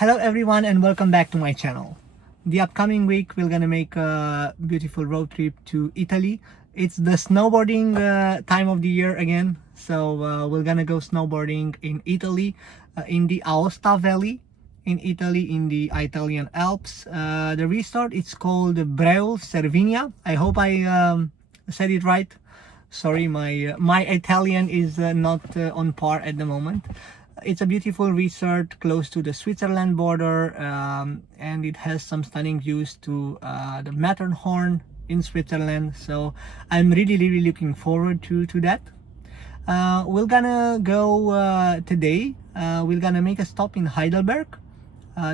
Hello everyone and welcome back to my channel. The upcoming week we're gonna make a beautiful road trip to Italy. It's the snowboarding time of the year again, so we're gonna go snowboarding in Italy, in the Aosta Valley in Italy, in the Italian Alps. The resort, it's called Breuil Cervinia. I hope I said it right. Sorry, my Italian is not on par at the moment. It's a beautiful resort close to the Switzerland border, and it has some stunning views to the Matterhorn in Switzerland. So I'm really looking forward to that. We're gonna go today. We're gonna make a stop in Heidelberg.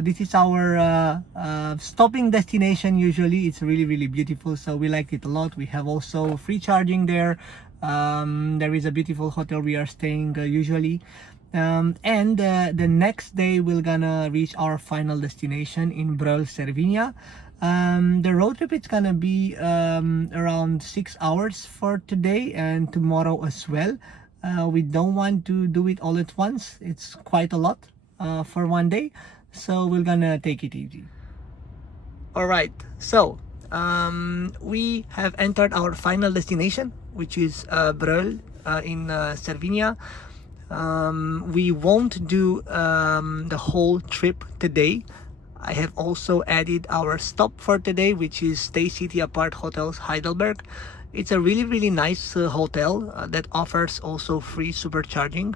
This is our stopping destination. Usually it's really beautiful, so we liked it a lot. We have also free charging there. There is a beautiful hotel we are staying usually. And the next day we're gonna reach our final destination in Breuil Cervinia. The road trip is gonna be around 6 hours for today and tomorrow as well. We don't want to do it all at once. It's quite a lot for one day, so we're gonna take it easy. All right, so we have entered our final destination, which is Breuil in Cervinia. We won't do the whole trip today. I have also added our stop for today, which is Stay City Apart Hotels Heidelberg. It's a really nice hotel that offers also free supercharging.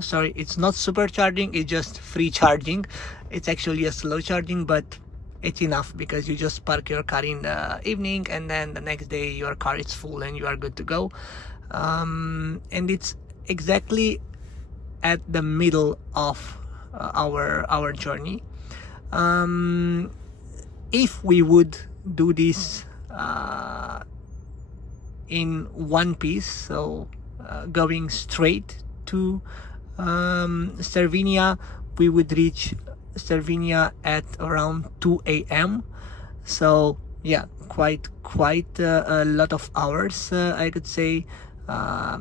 Sorry, it's not supercharging, it's just free charging. It's actually a slow charging, but it's enough because you just park your car in the evening and then the next day your car is full and you are good to go. And it's exactly at the middle of our journey. If we would do this in one piece, so going straight to Cervinia, we would reach Cervinia at around 2 a.m. So yeah, quite a lot of hours, I could say. Yeah,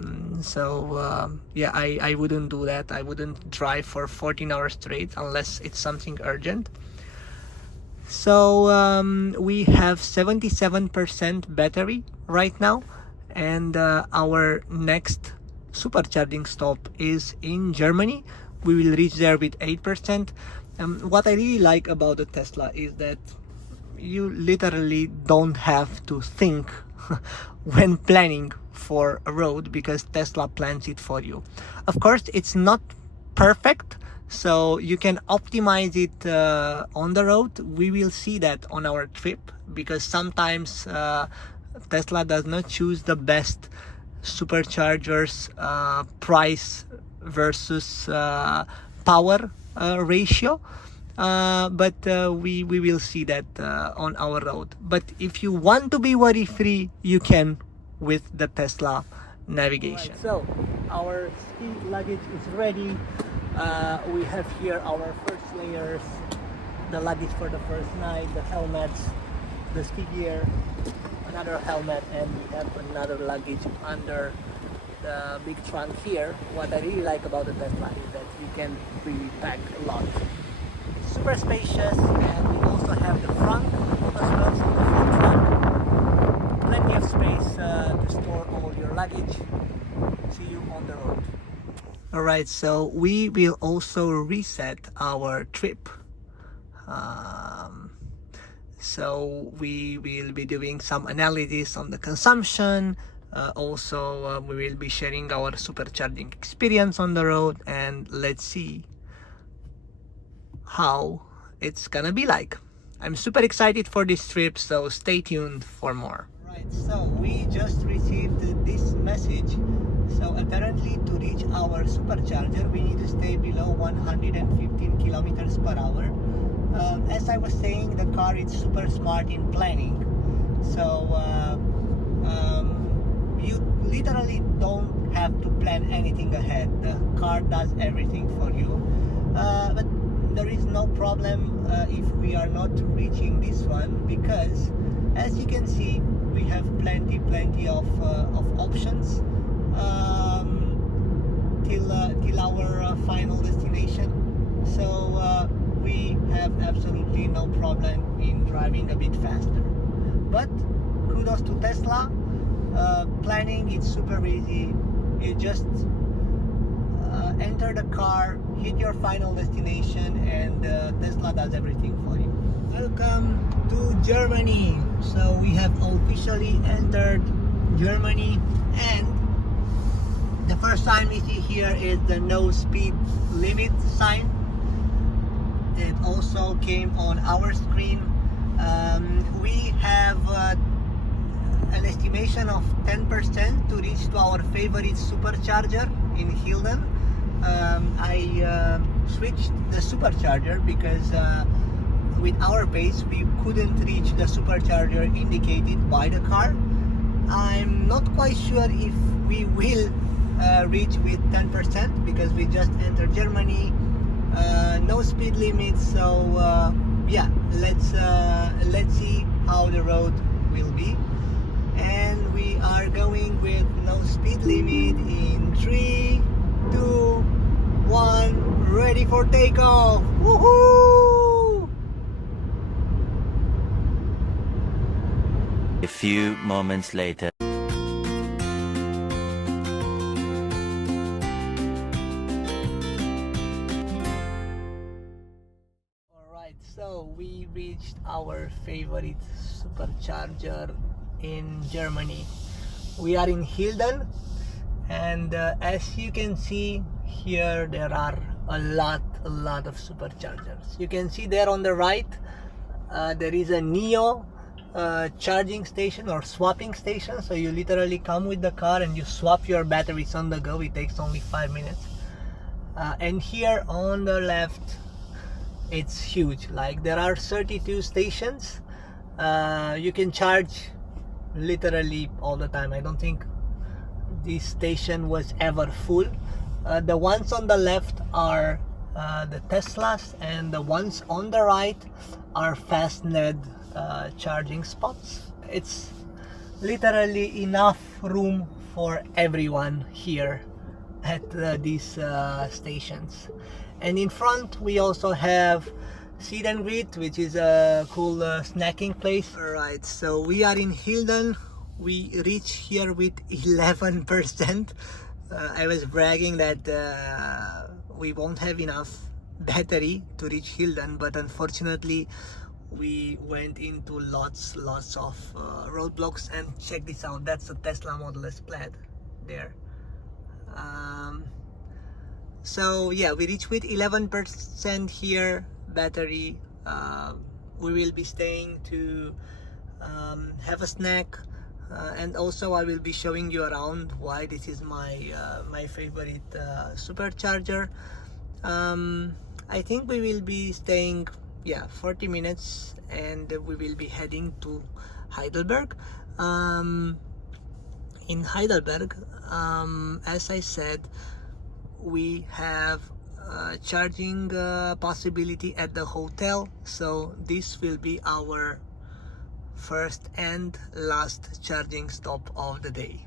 I wouldn't do that. I wouldn't drive for 14 hours straight unless it's something urgent. So we have 77% battery right now, and our next supercharging stop is in Germany. We will reach there with 8%. What I really like about the Tesla is that you literally don't have to think when planning for a road, because Tesla plans it for you. Of course, it's not perfect, so you can optimize it on the road. We will see that on our trip, because sometimes Tesla does not choose the best superchargers price versus power ratio. But we will see that on our road. But if you want to be worry free, you can with the Tesla navigation. Right, so our ski luggage is ready. We have here our first layers, the luggage for the first night, the helmets, the ski gear, another helmet, and we have another luggage under the big trunk here. What I really like about the Tesla is that you can really pack a lot. Super spacious, and we also have the front as well, so the front trunk, plenty of space to store all your luggage. See you on the road. Alright, so we will also reset our trip. So we will be doing some analysis on the consumption. Also we will be sharing our supercharging experience on the road, and let's see how it's gonna be like. I'm super excited for this trip, so stay tuned for more. Right, so we just received this message. So apparently to reach our supercharger we need to stay below 115 kilometers per hour. As I was saying, the car is super smart in planning, so you literally don't have to plan anything ahead. The car does everything for you. But there is no problem if we are not reaching this one, because as you can see we have plenty of options till our final destination. So we have absolutely no problem in driving a bit faster. But kudos to Tesla. Planning is super easy. You just enter the car, hit your final destination, and Tesla does everything for you. Welcome to Germany. So we have officially entered Germany, and the first sign we see here is the no speed limit sign. It also came on our screen. We have an estimation of 10% to reach to our favorite supercharger in Hilden. I switched the supercharger because with our pace we couldn't reach the supercharger indicated by the car. I'm not quite sure if we will reach with 10% because we just entered Germany. No speed limit, so yeah, let's see how the road will be. And we are going with no speed limit in 3, 2, 1, ready for takeoff. Woohoo! A few moments later. Alright, so we reached our favorite supercharger in Germany. We are in Hilden, and as you can see here, there are a lot of superchargers. You can see there on the right there is a Nio charging station or swapping station. So you literally come with the car and you swap your batteries on the go. It takes only 5 minutes. And here on the left, it's huge. Like, there are 32 stations. You can charge literally all the time. I don't think this station was ever full. The ones on the left are the Teslas, and the ones on the right are fast-ned charging spots. It's literally enough room for everyone here at these stations. And in front we also have Seed and Greet, which is a cool snacking place. Alright, so we are in Hilden. We reach here with 11%. I was bragging that we won't have enough battery to reach Hilden, but unfortunately we went into lots of roadblocks. And check this out, that's a Tesla Model S Plaid there. So yeah, we reached with 11% here battery. We will be staying to have a snack, and also I will be showing you around why this is my favorite supercharger. I think we will be staying 40 minutes, and we will be heading to Heidelberg. In Heidelberg, as I said, we have charging possibility at the hotel, so this will be our first and last charging stop of the day.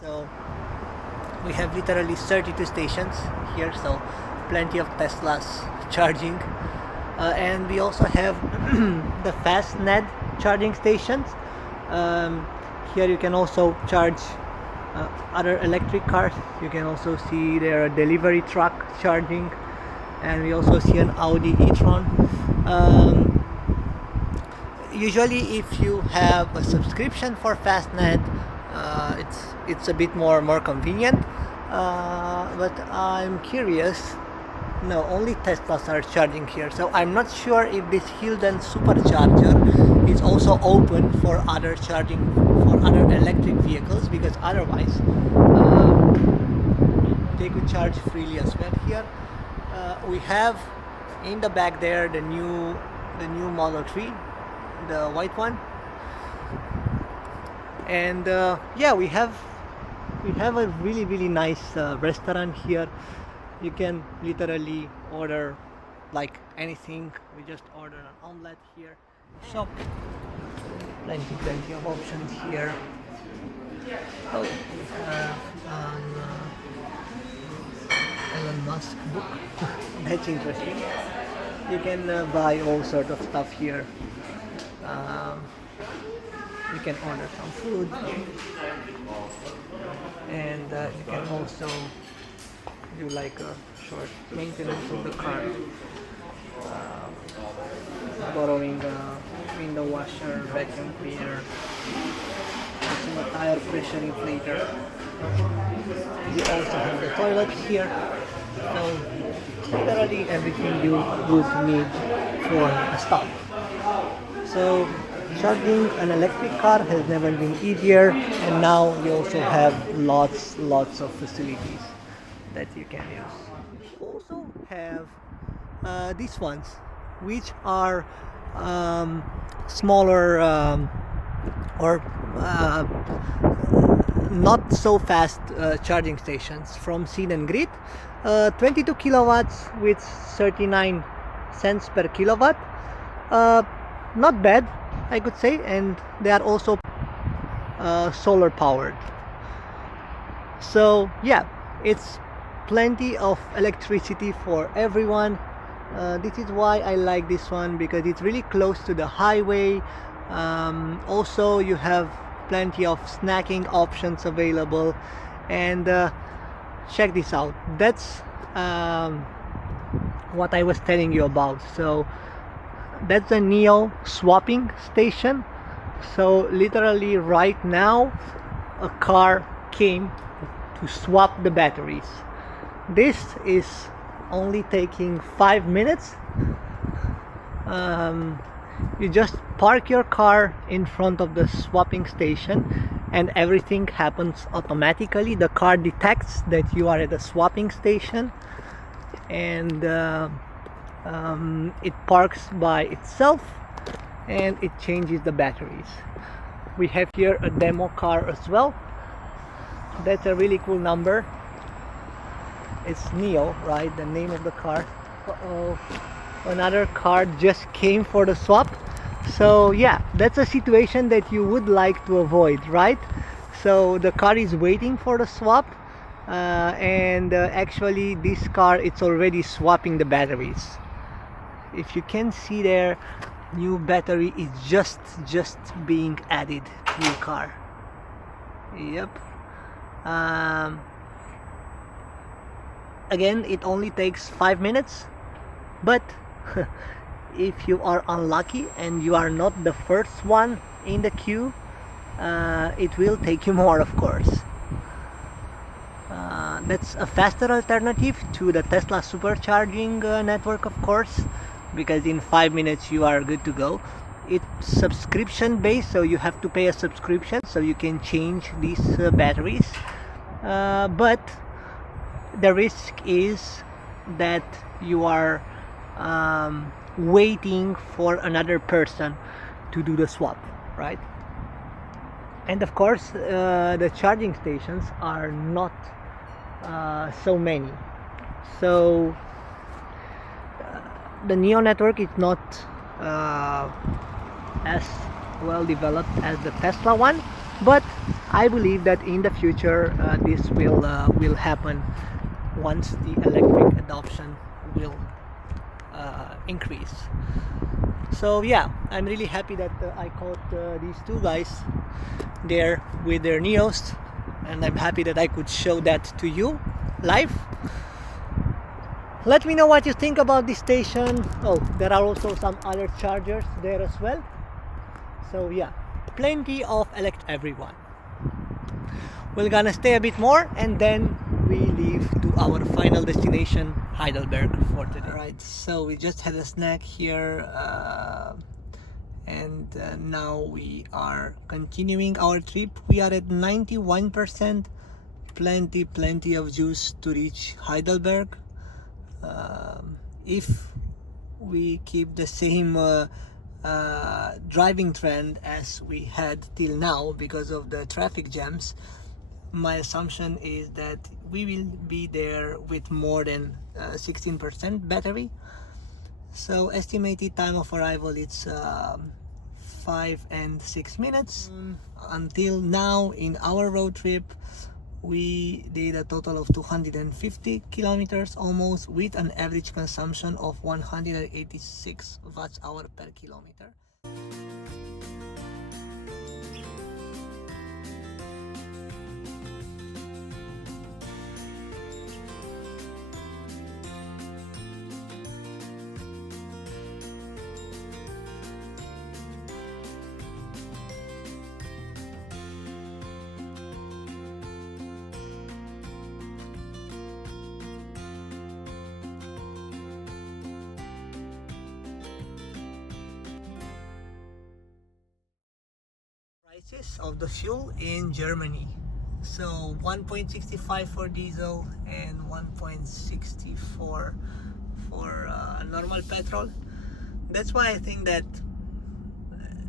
So we have literally 32 stations here, so plenty of Teslas charging, and we also have the fast-ned charging stations. Here you can also charge other electric cars. You can also see there a delivery truck charging, and we also see an Audi e-tron. Usually if you have a subscription for fast-ned, it's a bit more convenient, but I'm curious. No, only Teslas are charging here, so I'm not sure if this Hilden supercharger is also open for other charging, for other electric vehicles, because otherwise they could charge freely as well. Here we have in the back there the new Model 3, the white one, and yeah, we have a really nice restaurant here. You can literally order like anything. We just ordered an omelette here. Shop, plenty of options here. Oh, we have Elon Musk book. That's interesting. You can buy all sort of stuff here. Um, you can order some food, and you can also do like a short maintenance of the car, borrowing a window washer, vacuum cleaner, using a tire pressure inflator. You also have the toilet here, so literally everything you would need for a stop. So charging an electric car has never been easier, and now you also have lots of facilities that you can use. You also have these ones, which are smaller or not so fast charging stations from Seed and Grit. 22 kilowatts with 39 cents per kilowatt. Not bad, I could say, and they are also solar powered. So yeah, it's plenty of electricity for everyone. This is why I like this one, because it's really close to the highway. Also, you have plenty of snacking options available, and check this out. That's what I was telling you about. So that's the Nio swapping station. So literally right now a car came to swap the batteries. This is only taking 5 minutes. You just park your car in front of the swapping station and everything happens automatically. The car detects that you are at a swapping station, and it parks by itself and it changes the batteries. We have here a demo car as well. That's a really cool number. It's Nio, right? The name of the car. Uh-oh. Another car just came for the swap. So yeah, that's a situation that you would like to avoid, right? So the car is waiting for the swap, and actually this car, it's already swapping the batteries. If you can see there, new battery is just being added to your car. Yep. Again, it only takes 5 minutes, but if you are unlucky and you are not the first one in the queue, it will take you more, of course. That's a faster alternative to the Tesla supercharging network, of course, because in 5 minutes you are good to go. It's subscription based, so you have to pay a subscription so you can change these batteries, but the risk is that you are waiting for another person to do the swap, right? And of course the charging stations are not so many, so the Nio network is not as well developed as the Tesla one, but I believe that in the future this will happen once the electric adoption will increase. So yeah, I'm really happy that I caught these two guys there with their Nios, and I'm happy that I could show that to you live. Let me know what you think about this station. Oh, there are also some other chargers there as well. So yeah, plenty of everyone. We're gonna stay a bit more and then we leave to our final destination, Heidelberg, for today. Alright, so we just had a snack here, and now we are continuing our trip. We are at 91%, plenty of juice to reach Heidelberg. If we keep the same driving trend as we had till now because of the traffic jams, my assumption is that we will be there with more than 16% battery. So estimated time of arrival, it's 5 and 6 minutes. Until now in our road trip We did a total of 250 kilometers almost, with an average consumption of 186 watts hour per kilometer. Prices of the fuel in Germany. So 1.65 for diesel and 1.64 for normal petrol. That's why I think that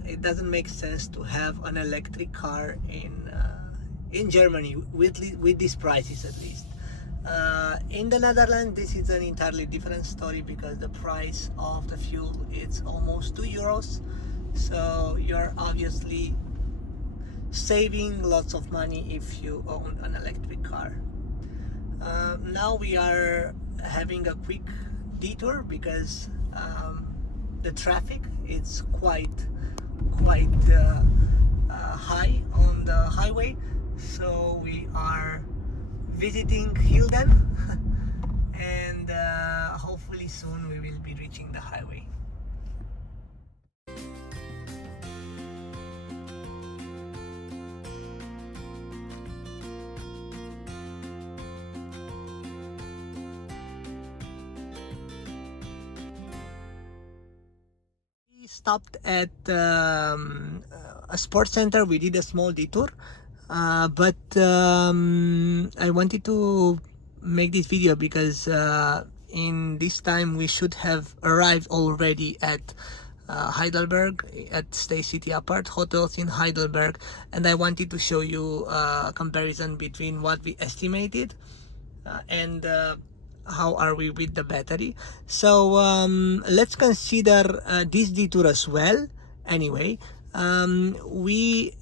it doesn't make sense to have an electric car in Germany with these prices, at least. In the Netherlands, this is an entirely different story, because the price of the fuel is almost 2 euros. So you're obviously saving lots of money if you own an electric car. Now we are having a quick detour because the traffic is quite high on the highway. So we are visiting Hilden and hopefully soon we will be reaching the highway. Stopped at a sports center. We did a small detour, but I wanted to make this video because in this time we should have arrived already at Heidelberg, at Stay City Apart hotels in Heidelberg, and I wanted to show you a comparison between what we estimated and how are we with the battery. So let's consider this detour as well. Anyway, we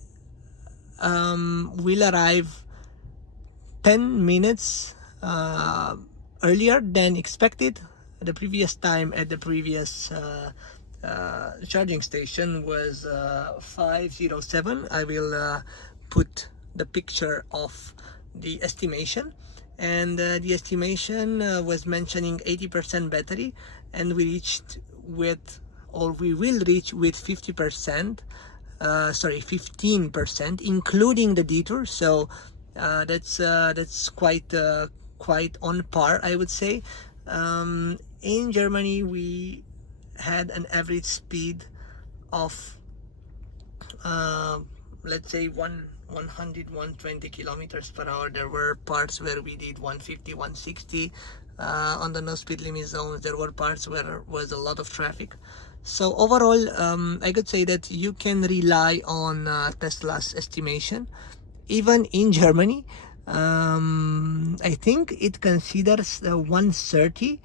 will arrive 10 minutes earlier than expected. The previous time at the previous charging station was 5:07. I will put the picture of the estimation. And the estimation was mentioning 80% battery, and we reached with, or we will reach with 50%, 15%, including the detour. So that's quite on par, I would say. In Germany, we had an average speed of let's say 120 kilometers per hour. There were parts where we did 150, 160 on the no speed limit zones. There were parts where there was a lot of traffic. So overall, I could say that you can rely on Tesla's estimation. Even in Germany, I think it considers 130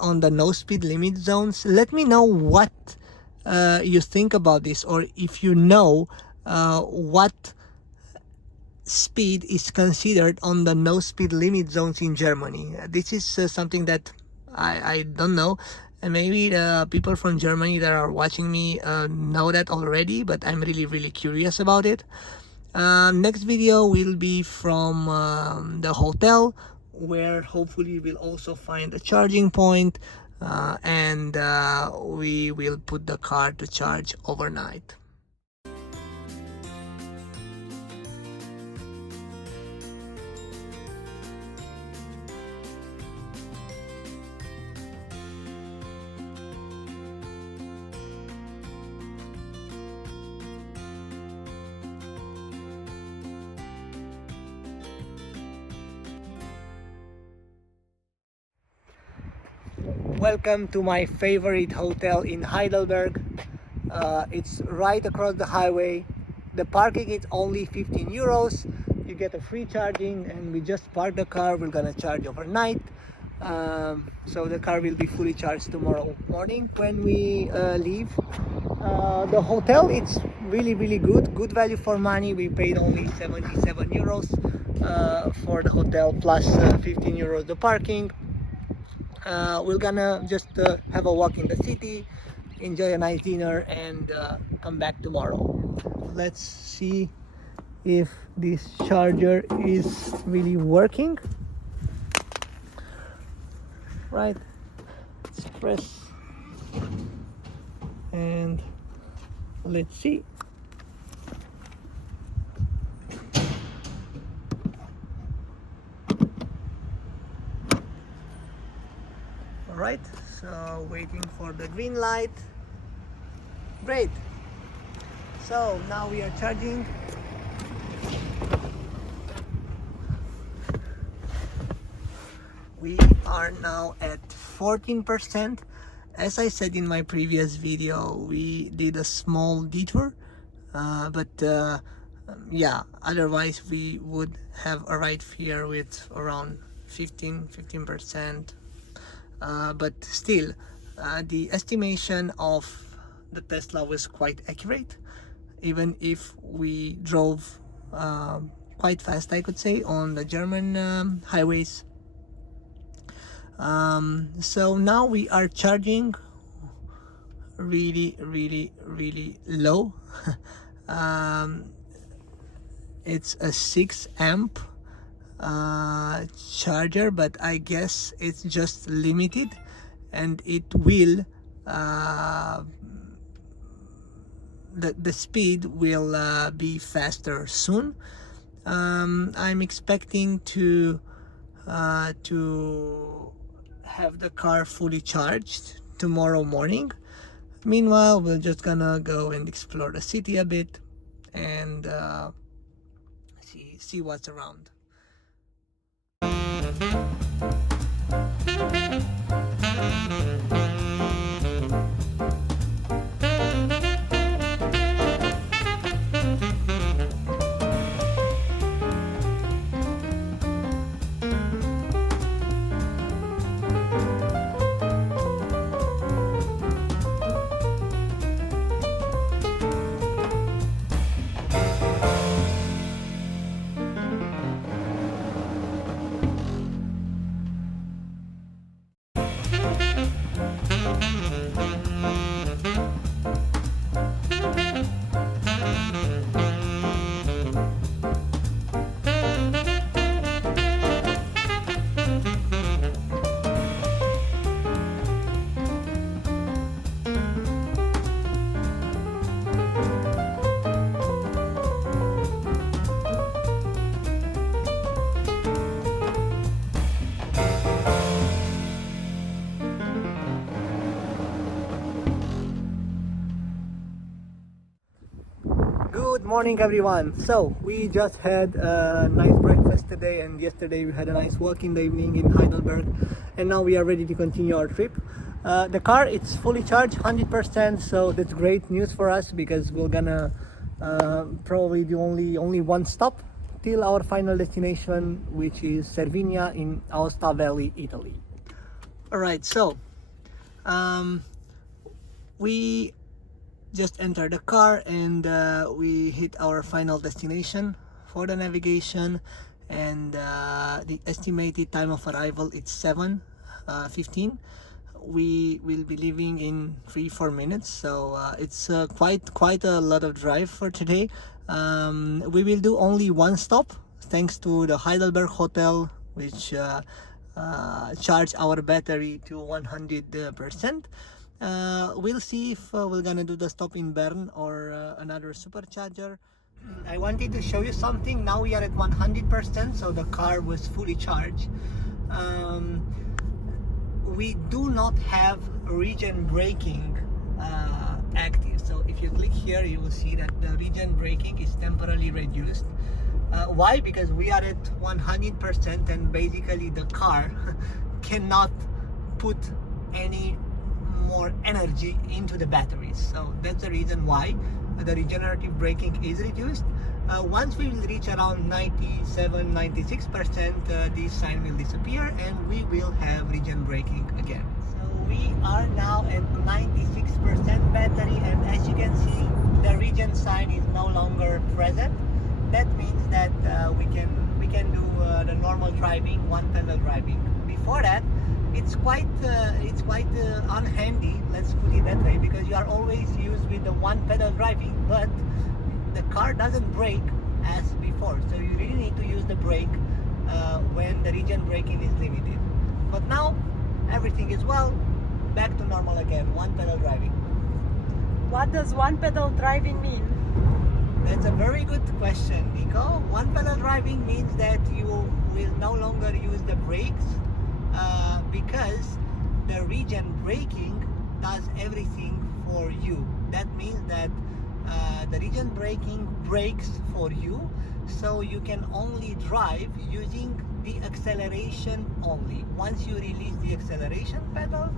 on the no speed limit zones. Let me know what you think about this, or if you know what speed is considered on the no speed limit zones in Germany. This is something that I don't know, and maybe the people from Germany that are watching me know that already, but I'm really curious about it. Next video will be from the hotel, where hopefully we'll also find a charging point, and we will put the car to charge overnight. Welcome to my favorite hotel in Heidelberg. It's right across the highway. The parking is only 15 euros. You get a free charging, and we just parked the car. We're gonna charge overnight. So the car will be fully charged tomorrow morning when we leave. The hotel, it's really good value for money. We paid only 77 euros for the hotel, plus 15 euros the parking. We're gonna just have a walk in the city, enjoy a nice dinner, and come back tomorrow. Let's see if this charger is really working. Right, let's press and let's see. Alright, so waiting for the green light. Great. So now we are charging. We are now at 14%. As I said in my previous video, we did a small detour, but yeah, otherwise we would have arrived here with around 15%. But still, the estimation of the Tesla was quite accurate, even if we drove quite fast, I could say, on the German highways. So now we are charging really low. It's a 6 amp charger, but I guess it's just limited, and it will the speed will be faster soon. I'm expecting to have the car fully charged tomorrow morning. Meanwhile, we're just gonna go and explore the city a bit and see what's around. Good morning, everyone. So we just had a nice breakfast today, and yesterday we had a nice walk in the evening in Heidelberg, and now we are ready to continue our trip. The car, it's fully charged 100%, so that's great news for us, because we're gonna probably do only one stop till our final destination, which is Cervinia in Aosta Valley, Italy. All right, so we just entered the car, and we hit our final destination for the navigation, and the estimated time of arrival is 7:15. We will be leaving in 3-4 minutes, so it's quite a lot of drive for today. We will do only one stop thanks to the Heidelberg hotel, which charged our battery to 100%. We'll see if we're gonna do the stop in Bern or another supercharger. I wanted to show you something. Now we are at 100%, so the car was fully charged. We do not have Regen braking active, so if you click here, you will see that the Regen braking is temporarily reduced. Why? Because we are at 100%, and basically the car cannot put any more energy into the batteries, so that's the reason why the regenerative braking is reduced. Once we will reach around 97-96%, this sign will disappear and we will have Regen braking again. So we are now at 96% battery, and as you can see, the Regen sign is no longer present. That means that we we can do the normal driving, one pedal driving. Before that, it's quite unhandy, let's put it that way, because you are always used with the one pedal driving, but the car doesn't brake as before, so you really need to use the brake when the Regen braking is limited. But now everything is well, back to normal again, one pedal driving. What does one pedal driving mean? That's a very good question, Nico. One pedal driving means that you will no longer use the brakes because the Regen braking does everything for you. That means that the Regen braking brakes for you, so you can only drive using the acceleration only. Once you release the acceleration pedal,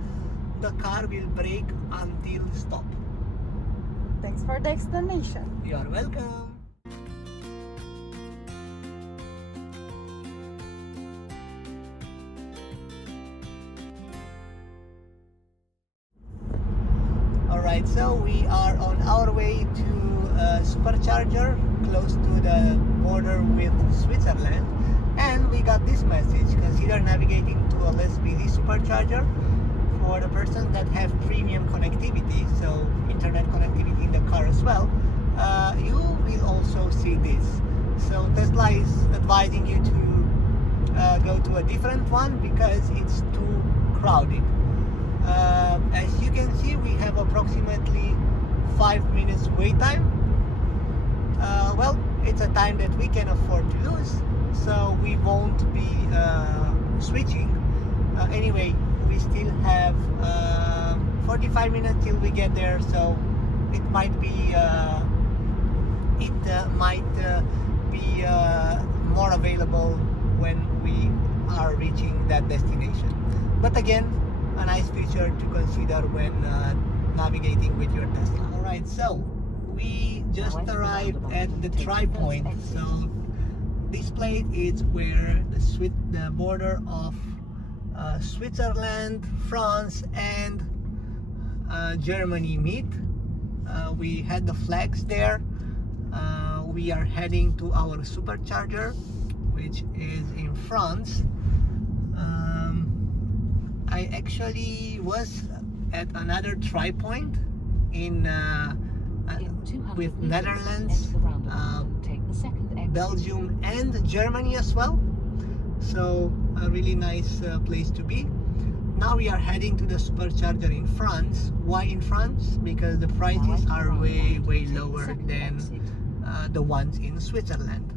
the car will brake until stop. Thanks for the explanation. You are welcome. Alright, so we are on our way to Supercharger, close to the border with Switzerland, and we got this message: consider navigating to a less busy Supercharger for the persons that have premium connectivity, so internet connectivity in the car as well. You will also see this. So Tesla is advising you to go to a different one because it's too crowded. As you can see, we have approximately 5 minutes wait time. Well, it's a time that we can afford to lose, so we won't be switching. Anyway, we still have 45 minutes till we get there, so it might be more available when we are reaching that destination. But again, a nice feature to consider when navigating with your Tesla. Alright, so we just arrived at the tri-point. So this place is where the border of Switzerland, France and Germany meet. We had the flags there. We are heading to our Supercharger, which is in France. I actually was at another tri-point in with Netherlands, Belgium and Germany as well. So a really nice place to be. Now we are heading to the Supercharger in France. Why in France? Because the prices are way lower than the ones in Switzerland.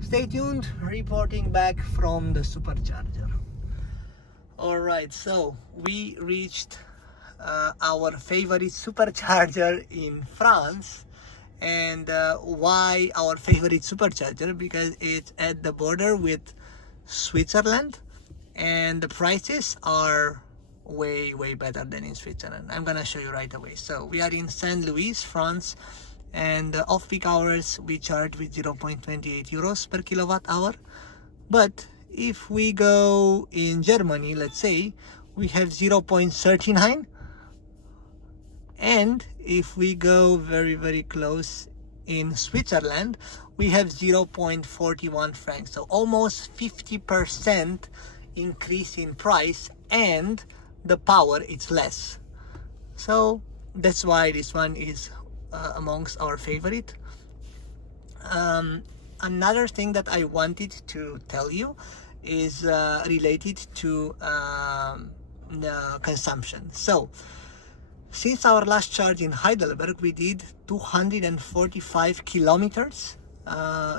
Stay tuned, reporting back from the Supercharger. Alright, so we reached our favorite Supercharger in France. And why our favorite Supercharger? Because it's at the border with Switzerland and the prices are way better than in Switzerland. I'm gonna show you right away. So we are in Saint Louis, France, and off-peak hours we charge with 0.28 euros per kilowatt hour. But if we go in Germany, let's say, we have 0.39, and if we go very close in Switzerland, we have 0.41 francs. So almost 50% increase in price, and the power is less. So that's why this one is amongst our favorite. Another thing that I wanted to tell you is related to the consumption. So since our last charge in Heidelberg, we did 245 kilometers.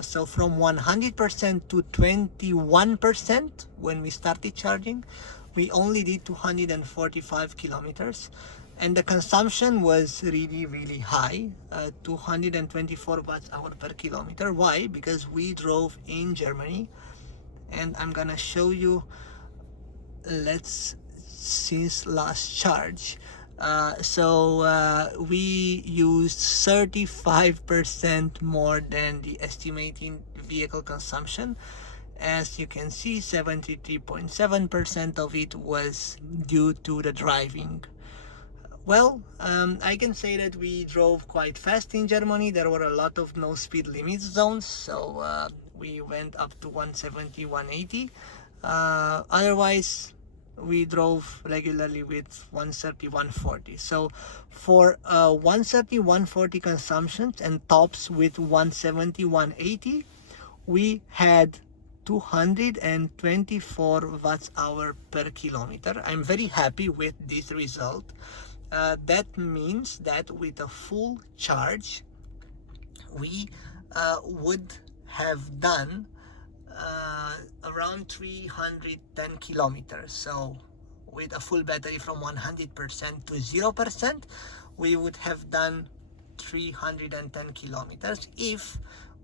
So from 100% to 21% when we started charging, we only did 245 kilometers. And the consumption was really high, 224 watts hour per kilometer. Why? Because we drove in Germany, and I'm gonna show you, since last charge. We used 35% more than the estimating vehicle consumption. As you can see, 73.7% of it was due to the driving. Well, I can say that we drove quite fast in Germany. There were a lot of no speed limit zones, so we went up to 170, 180. Otherwise, we drove regularly with 130, 140. So for 130, 140 consumptions and tops with 170, 180, we had 224 watts hour per kilometer. I'm very happy with this result. That means that with a full charge, we would have done around 310 kilometers. So with a full battery from 100% to 0%, we would have done 310 kilometers if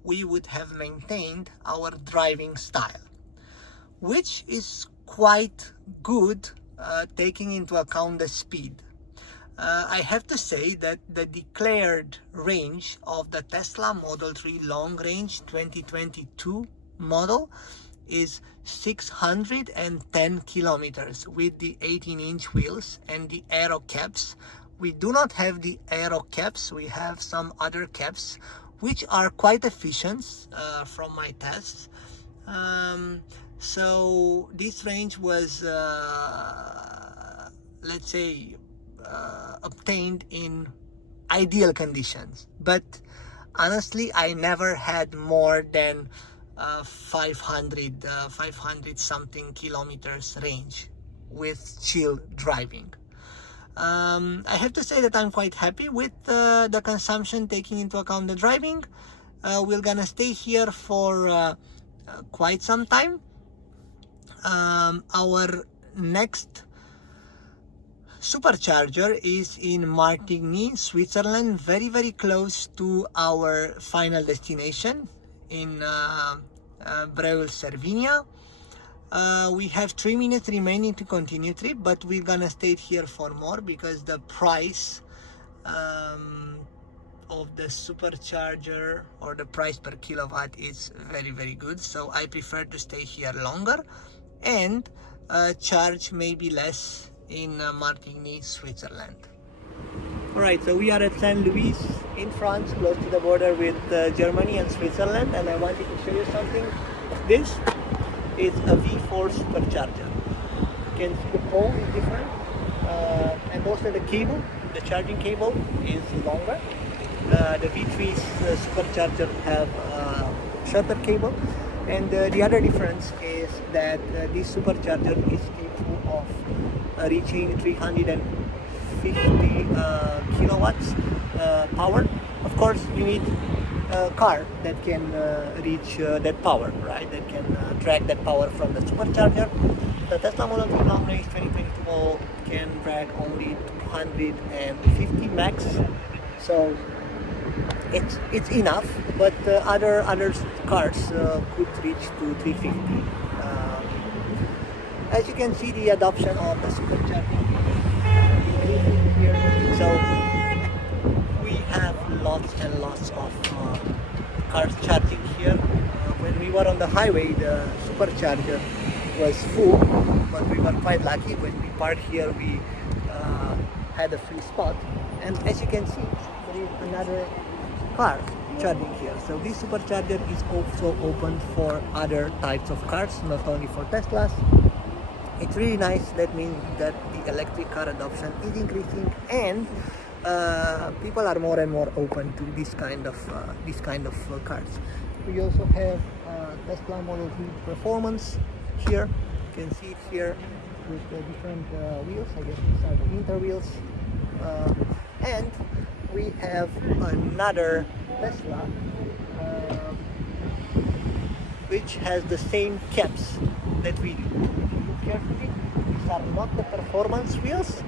we would have maintained our driving style, which is quite good taking into account the speed. I have to say that the declared range of the Tesla Model 3 long range 2022 model is 610 kilometers with the 18-inch wheels and the aero caps. We do not have the aero caps, we have some other caps which are quite efficient from my tests. So this range was let's say obtained in ideal conditions, but honestly I never had more than 500 something kilometers range with chill driving. I have to say that I'm quite happy with the consumption taking into account the driving. We're gonna stay here for quite some time. Our next Supercharger is in Martigny, Switzerland, very close to our final destination in Breuil, Cervinia. We have 3 minutes remaining to continue trip, but we're gonna stay here for more because the price of the Supercharger or the price per kilowatt is very good. So I prefer to stay here longer and charge maybe less in Martigny, Switzerland. Alright, so we are at Saint Louis in France, close to the border with Germany and Switzerland, and I wanted to show you something. This is a V4 Supercharger. You can see the pole is different, and also the cable, the charging cable is longer. The V3's Supercharger have a shorter cable, and the other difference is that this Supercharger is capable of reaching 350 kilowatts power. Of course, you need a car that can reach that power, right? That can drag that power from the Supercharger. The Tesla Model 3 long range 2022 can drag only 250 max, so it's enough. But other cars could reach to 350. As you can see, the adoption of the Supercharging increasing here. So we have lots and lots of cars charging here. When we were on the highway, the Supercharger was full, but we were quite lucky. When we parked here, we had a free spot. And as you can see, there is another car charging here. So this Supercharger is also open for other types of cars, not only for Teslas. It's really nice. That means that the electric car adoption is increasing, and people are more and more open to this kind of cars. We also have Tesla Model 3 Performance here. You can see it here with the different wheels. I guess these are the winter wheels. And we have another Tesla which has the same caps that we do. Look carefully, these are not the performance wheels,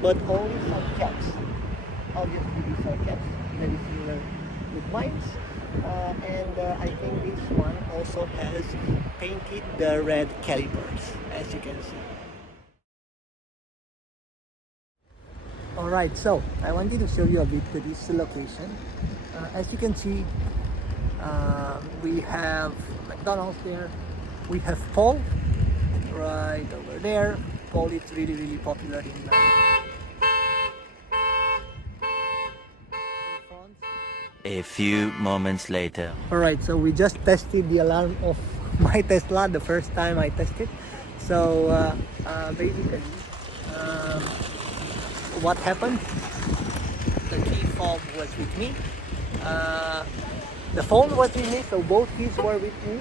but only some caps. Obviously these are caps very similar with mine. And I think this one also has painted the red calipers, as you can see. Alright, so I wanted to show you a bit to this location. As you can see, we have McDonald's there. We have Paul right over there. Paul is really popular in France. A few moments later. Alright, so we just tested the alarm of my Tesla the first time I tested. So basically what happened, the key fob was with me, the phone was with me, so both keys were with me,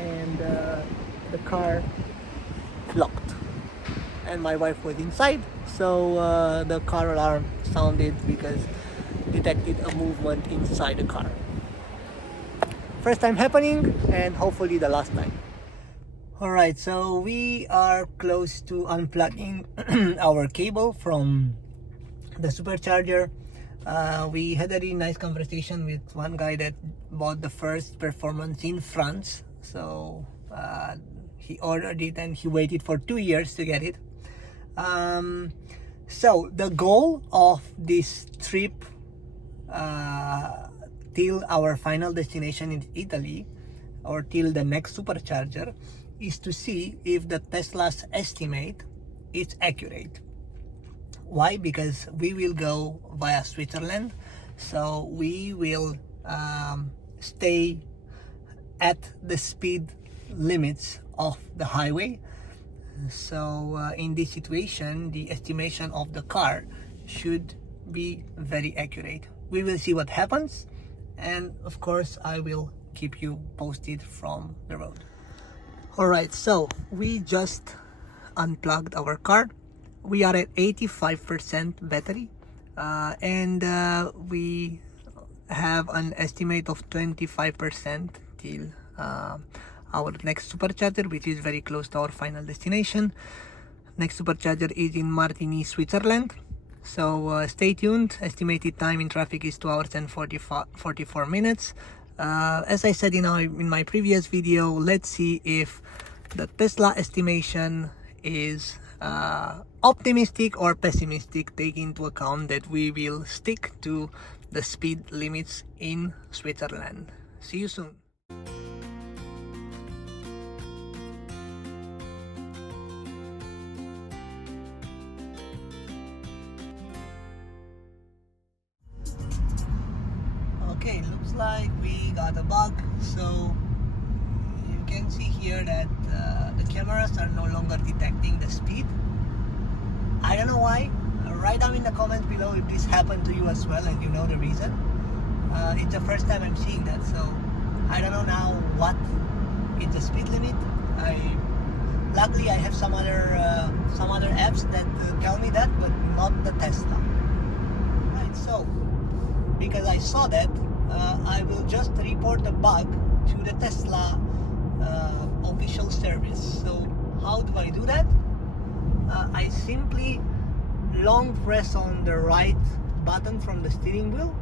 and the car locked and my wife was inside, so the car alarm sounded because detected a movement inside the car. First time happening, and hopefully the last time. Alright, so we are close to unplugging our cable from the supercharger. We had a really nice conversation with one guy that bought the first performance in France, so he ordered it and he waited for 2 years to get it. So the goal of this trip till our final destination in Italy, or till the next supercharger, is to see if the Tesla's estimate is accurate. Why? Because we will go via Switzerland, so we will stay at the speed limits of the highway. So in this situation, the estimation of the car should be very accurate. We will see what happens, and of course I will keep you posted from the road. Alright, so we just unplugged our car. We are at 85% battery, and we have an estimate of 25% till our next supercharger, which is very close to our final destination. Next supercharger is in Martigny, Switzerland. So stay tuned. Estimated time in traffic is 2 hours and 44 minutes. As I said in my previous video, let's see if the Tesla estimation is optimistic or pessimistic, taking into account that we will stick to the speed limits in Switzerland. See you soon. Okay, looks like we got a bug. So you can see here that the cameras are no longer detecting the speed. I don't know why. Write down in the comments below if this happened to you as well and you know the reason. It's the first time I'm seeing that, so I don't know now what is the speed limit. Luckily I have some other apps that tell me that, but not the Tesla. Right, so because I saw that, I will just report the bug to the Tesla official service. So how do I do that? I simply long press on the right button from the steering wheel,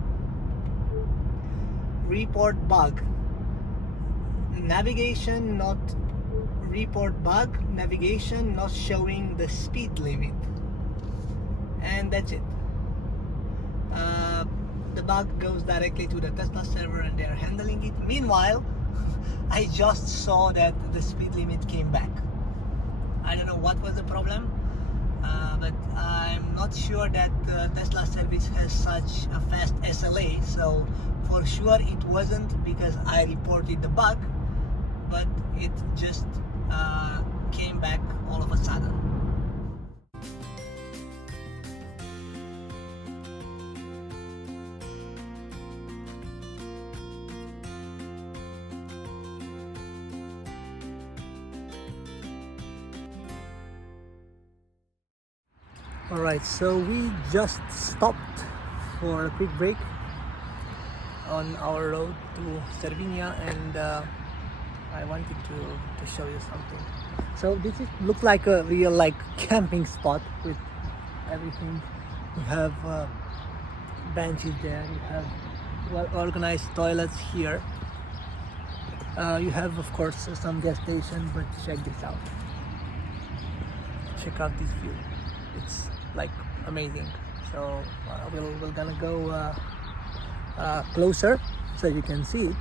report bug, navigation not report bug, navigation not showing the speed limit, and that's it. The bug goes directly to the Tesla server and they are handling it. Meanwhile, I just saw that the speed limit came back. I don't know what was the problem, but I'm not sure that Tesla service has such a fast SLA, so for sure it wasn't because I reported the bug, but it just came back all of a sudden. Alright, so we just stopped for a quick break on our road to Cervinia, and I wanted to show you something. So this looks like a real camping spot with everything. You have benches there, you have well organized toilets here. You have of course some gas station, but check this out. Check out this view. It's like amazing. So we're gonna go closer so you can see it.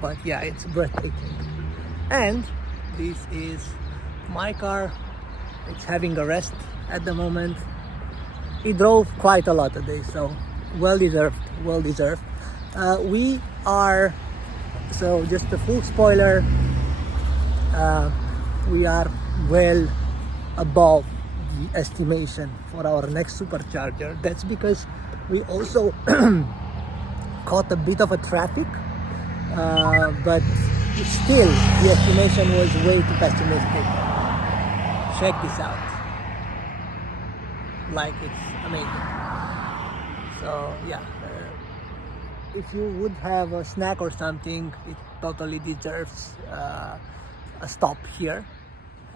But yeah, it's breathtaking. And this is my car. It's having a rest at the moment. It drove quite a lot today, so Well deserved, well deserved. We are, so just a full spoiler, we are well above the estimation for our next supercharger. That's because we also caught a bit of a traffic, but still the estimation was way too pessimistic. Check this out. Like, it's amazing. So yeah, if you would have a snack or something, it totally deserves a stop here.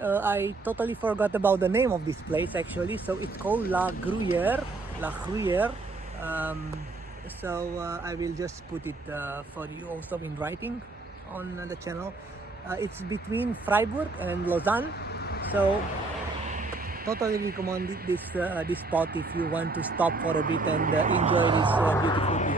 I totally forgot about the name of this place actually, so it's called La Gruyere. So I will just put it for you also in writing on the channel. It's between Freiburg and Lausanne, so totally recommend this spot if you want to stop for a bit and enjoy these beautiful views.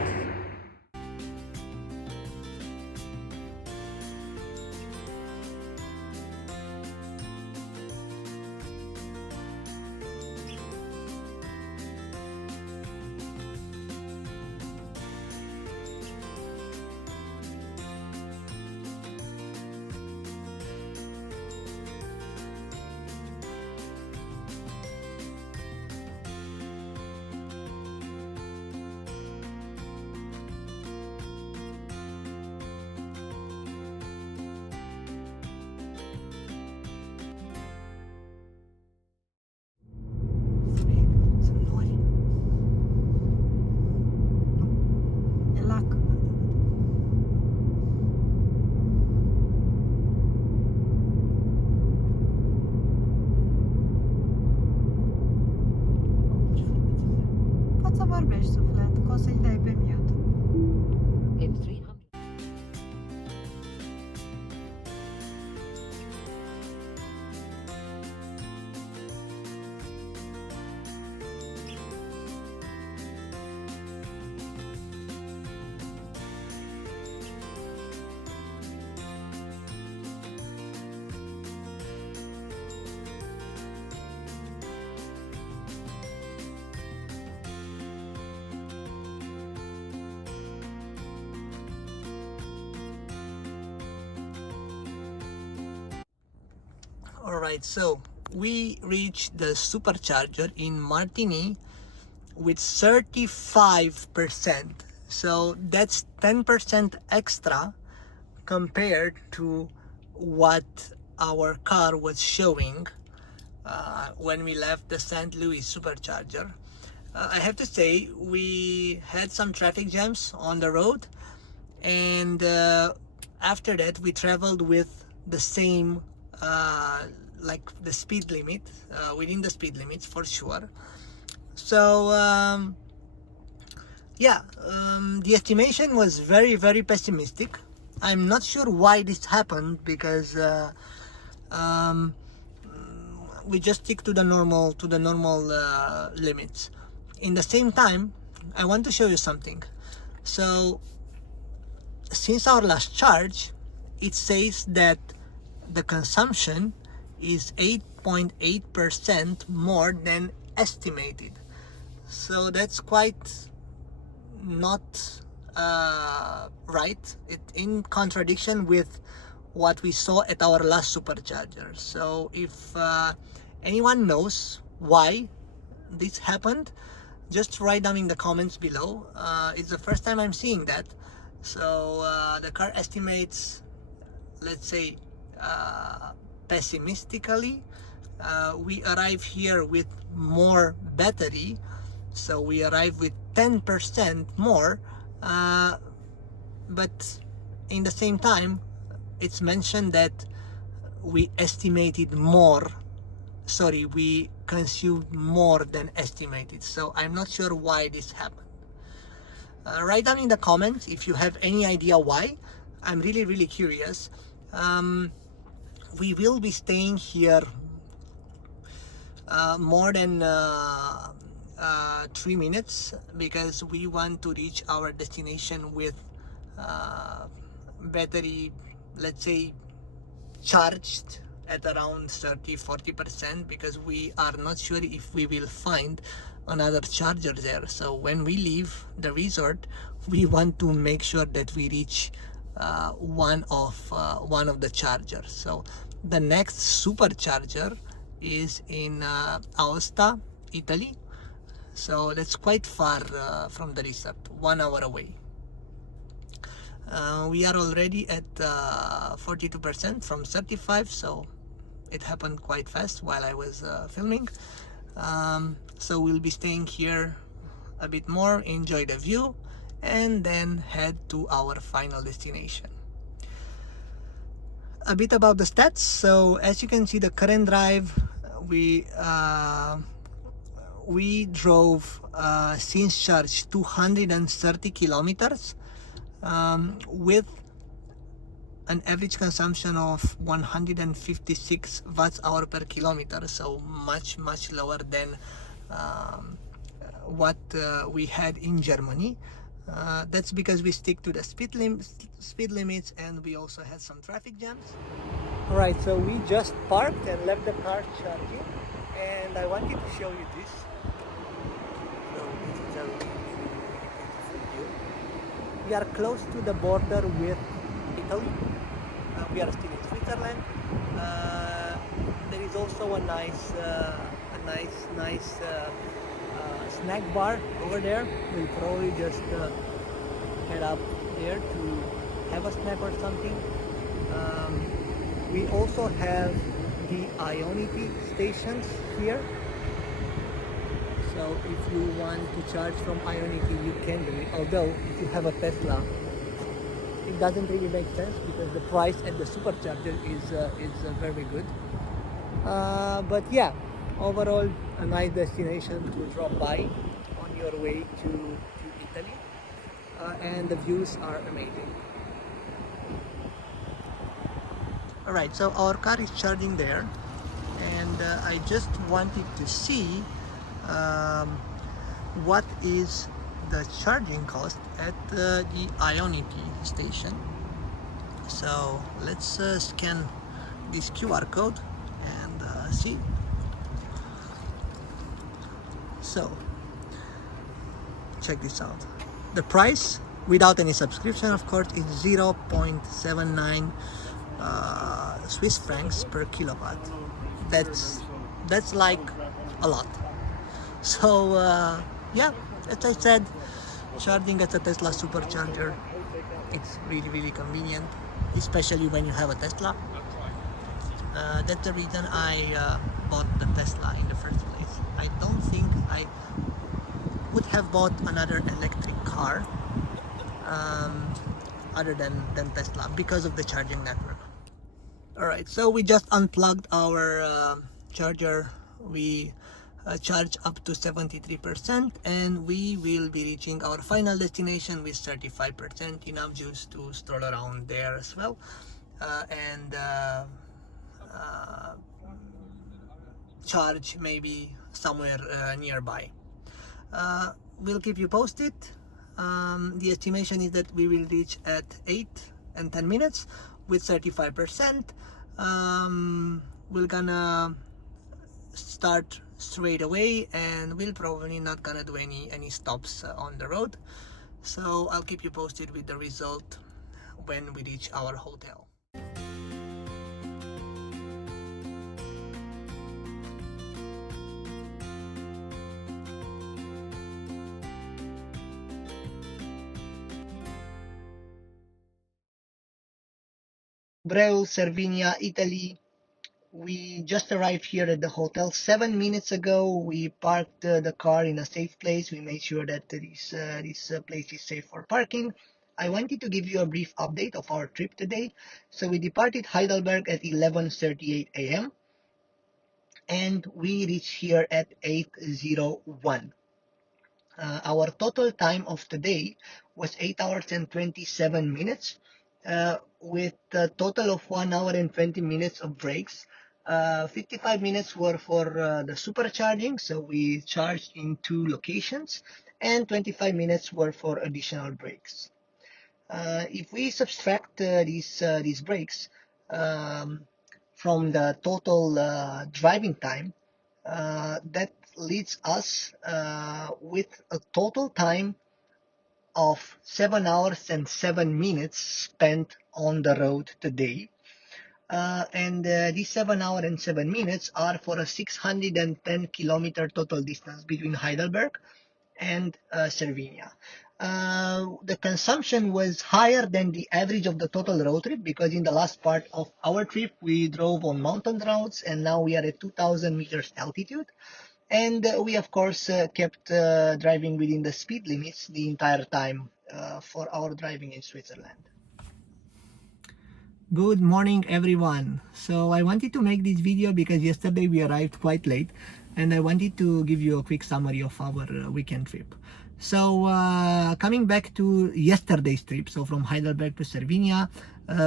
Poți să vorbești, suflet, că o să-i dai pe mute. In 300. Alright, so we reached the supercharger in Martigny with 35%. So that's 10% extra compared to what our car was showing when we left the St. Louis supercharger. I have to say, we had some traffic jams on the road, and after that we traveled with the same like the speed limit, within the speed limits for sure. So the estimation was very, very pessimistic. I'm not sure why this happened, because we just stick to the normal limits. In the same time, I want to show you something. So since our last charge, it says that the consumption is 8.8% more than estimated. So that's quite not right. It's in contradiction with what we saw at our last supercharger. So if anyone knows why this happened, just write down in the comments below. It's the first time I'm seeing that. So the car estimates, let's say, pessimistically. We arrive here with more battery, so we arrive with 10% more, but in the same time it's mentioned that we consumed more than estimated. So I'm not sure why this happened. Write down in the comments if you have any idea why. I'm really, really curious. We will be staying here more than 3 minutes, because we want to reach our destination with battery, let's say, charged at around 30-40%, because we are not sure if we will find another charger there. So when we leave the resort, we want to make sure that we reach one of the chargers. So the next supercharger is in Aosta, Italy. So that's quite far from the resort, 1 hour away. We are already at 42% from 35, so it happened quite fast while I was filming. So we'll be staying here a bit more, enjoy the view, and then head to our final destination. A bit about the stats. So as you can see, the current drive, we drove since charge 230 kilometers with an average consumption of 156 watts hour per kilometer, so much lower than what we had in Germany. That's because we stick to the speed limits, and we also had some traffic jams. Alright, so we just parked and left the car charging, and I wanted to show you this. So this is a really beautiful view. We are close to the border with Italy. We are still in Switzerland. There is also a nice snack bar over there. We'll probably just head up there to have a snack or something. We also have the Ionity stations here. So if you want to charge from Ionity, you can do it. Although if you have a Tesla, it doesn't really make sense because the price at the supercharger is very good. But yeah, overall a nice destination to drop by on your way to Italy, and the views are amazing. Alright, so our car is charging there, and I just wanted to see what is the charging cost at the Ionity station. So let's scan this QR code and see. So check this out. The price without any subscription, of course, is 0.79 Swiss francs per kilowatt. That's like a lot. So yeah, as I said, charging at a Tesla supercharger, it's really convenient, especially when you have a Tesla. That's the reason I bought the Tesla in the first place. I don't think I would have bought another electric car other than Tesla because of the charging network. Alright, so we just unplugged our charger. We charge up to 73%, and we will be reaching our final destination with 35%, enough juice to stroll around there as well, and charge maybe somewhere nearby. We'll keep you posted. The estimation is that we will reach at 8 and 10 minutes with 35%. We're gonna start straight away, and we'll probably not gonna do any stops on the road. So I'll keep you posted with the result when we reach our hotel. Breu, Cervinia, Italy. We just arrived here at the hotel 7 minutes ago. We parked the car in a safe place. We made sure that this place is safe for parking. I wanted to give you a brief update of our trip today. So we departed Heidelberg at 11:38 a.m. and we reached here at 8:01. Our total time of the day was 8 hours and 27 minutes, with a total of 1 hour and 20 minutes of breaks. 55 minutes were for the supercharging, so we charged in 2 locations, and 25 minutes were for additional breaks. If we subtract these breaks from the total driving time, that leads us with a total time of 7 hours and 7 minutes spent on the road today. And these 7 hours and 7 minutes are for a 610 kilometer total distance between Heidelberg and Cervinia. The consumption was higher than the average of the total road trip because in the last part of our trip we drove on mountain roads and now we are at 2000 meters altitude. And we of course kept driving within the speed limits the entire time for our driving in Switzerland. Good morning everyone. So I wanted to make this video because yesterday we arrived quite late and I wanted to give you a quick summary of our weekend trip. So coming back to yesterday's trip, so from Heidelberg to Cervinia,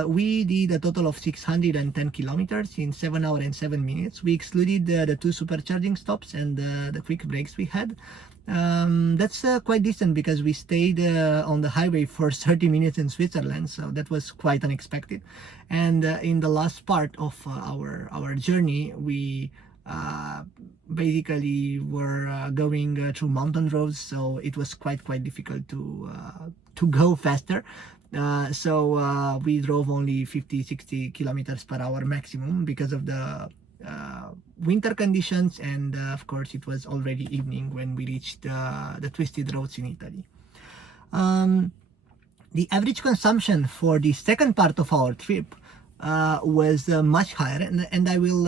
we did a total of 610 kilometers in 7 hours and 7 minutes. We excluded the 2 supercharging stops and the quick breaks we had. That's quite decent because we stayed on the highway for 30 minutes in Switzerland, so that was quite unexpected. And in the last part of our journey, we basically were going through mountain roads, so it was quite difficult to go faster. So we drove only 50-60 kilometers per hour maximum because of the winter conditions, and of course it was already evening when we reached the twisted roads in Italy. The average consumption for the second part of our trip was much higher, and I will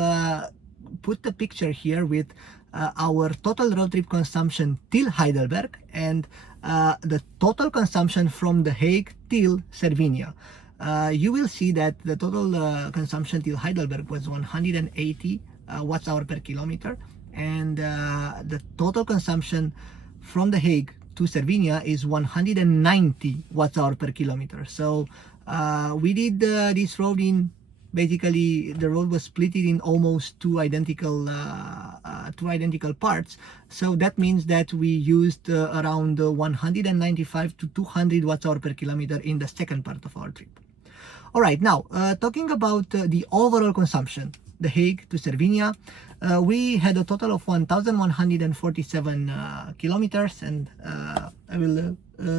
put the picture here with our total road trip consumption till Heidelberg and the total consumption from the Hague till Cervinia. You will see that the total consumption till Heidelberg was 180 watts hour per kilometer, and the total consumption from the Hague to Cervinia is 190 watts hour per kilometer. So we did this road in, basically the road was split in almost two identical parts. So that means that we used around 195 to 200 watts hour per kilometer in the second part of our trip. All right, now talking about the overall consumption, the Hague to Cervinia, we had a total of 1,147 kilometers, and I will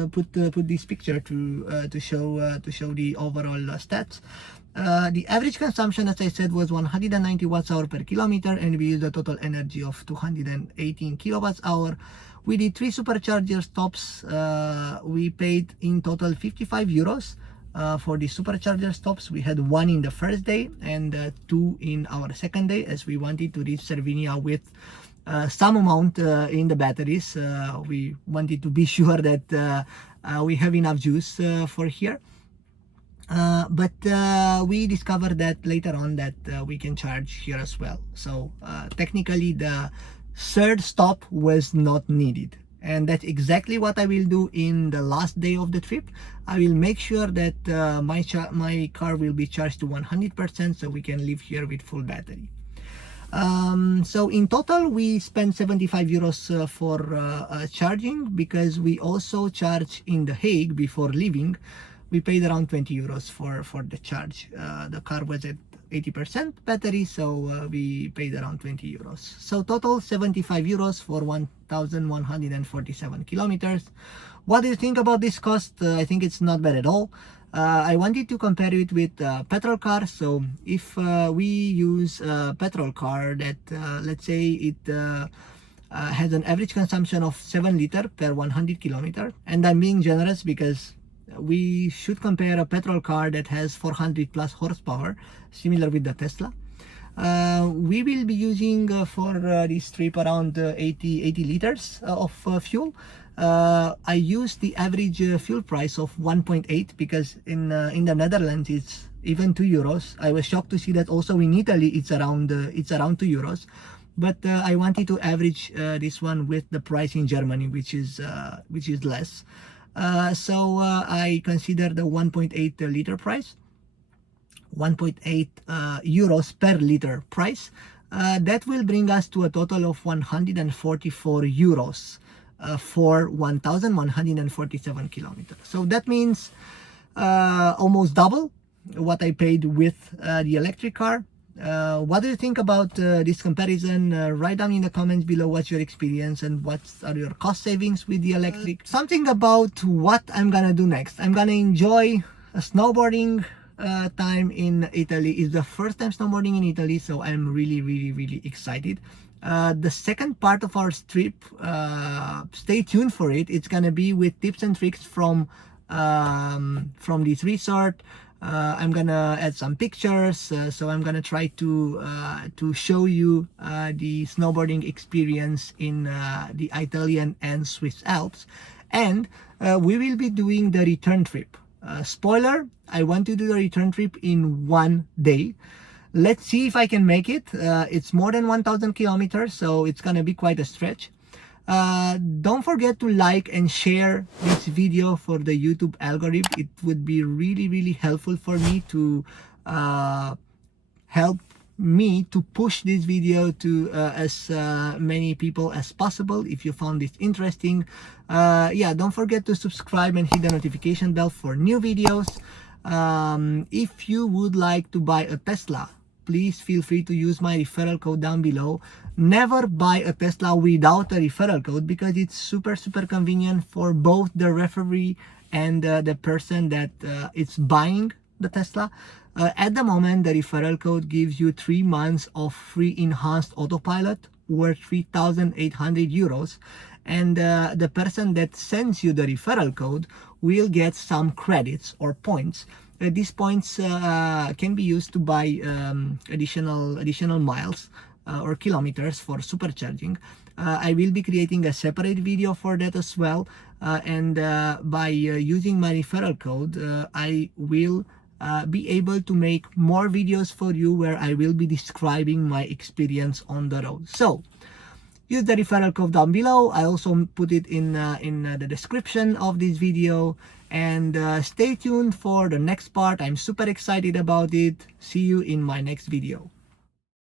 put this picture to show the overall stats. The average consumption, as I said, was 190 watts hour per kilometer, and we used a total energy of 218 kilowatts hour. We did 3 supercharger stops. We paid in total 55 euros. For the supercharger stops. We had 1 in the first day and 2 in our second day, as we wanted to reach Cervinia with some amount in the batteries. We wanted to be sure that we have enough juice for here. But we discovered that later on that we can charge here as well. So technically the third stop was not needed. And that's exactly what I will do in the last day of the trip. I will make sure that my car will be charged to 100%, so we can leave here with full battery. So in total we spent 75 euros for charging, because we also charge in the Hague before leaving. We paid around 20 euros for the charge. The car was at 80% battery, so we paid around 20 euros. So total 75 euros for 1,147 kilometers. What do you think about this cost? I think it's not bad at all. I wanted to compare it with petrol cars. So if we use a petrol car that let's say it has an average consumption of 7 liters per 100 kilometer, and I'm being generous because we should compare a petrol car that has 400 plus horsepower, similar with the Tesla. We will be using for this trip around 80 liters of fuel. I used the average fuel price of 1.8 because in the Netherlands it's even 2 euros. I was shocked to see that also in Italy it's around 2 euros. But I wanted to average this one with the price in Germany, which is less. So I consider the 1.8 liter price, 1.8 euros per liter price. That will bring us to a total of 144 euros for 1,147 kilometers. So that means almost double what I paid with the electric car. What do you think about this comparison? Write down in the comments below what's your experience and what are your cost savings with the electric. Something about what I'm gonna do next. I'm gonna enjoy a snowboarding time in Italy. It's the first time snowboarding in Italy, so I'm really excited. The second part of our trip, stay tuned for it. It's gonna be with tips and tricks from this resort. I'm gonna add some pictures, so I'm gonna try to show you the snowboarding experience in the Italian and Swiss Alps, and we will be doing the return trip. Spoiler, I want to do the return trip in 1 day. Let's see if I can make it. It's more than 1,000 kilometers, so it's gonna be quite a stretch. Don't forget to like and share this video for the YouTube algorithm. It would be really helpful for me to help me to push this video to as many people as possible. If you found this interesting, yeah, don't forget to subscribe and hit the notification bell for new videos. If you would like to buy a Tesla, please feel free to use my referral code down below. Never buy a Tesla without a referral code, because it's super convenient for both the referee and the person that is buying the Tesla. At the moment, the referral code gives you 3 months of free enhanced autopilot worth 3,800 euros, and the person that sends you the referral code will get some credits or points. These points can be used to buy additional miles or kilometers for supercharging. I will be creating a separate video for that as well, and by using my referral code, I will be able to make more videos for you where I will be describing my experience on the road. So use the referral code down below. I also put it in the description of this video, and stay tuned for the next part. I'm super excited about it. See you in my next video.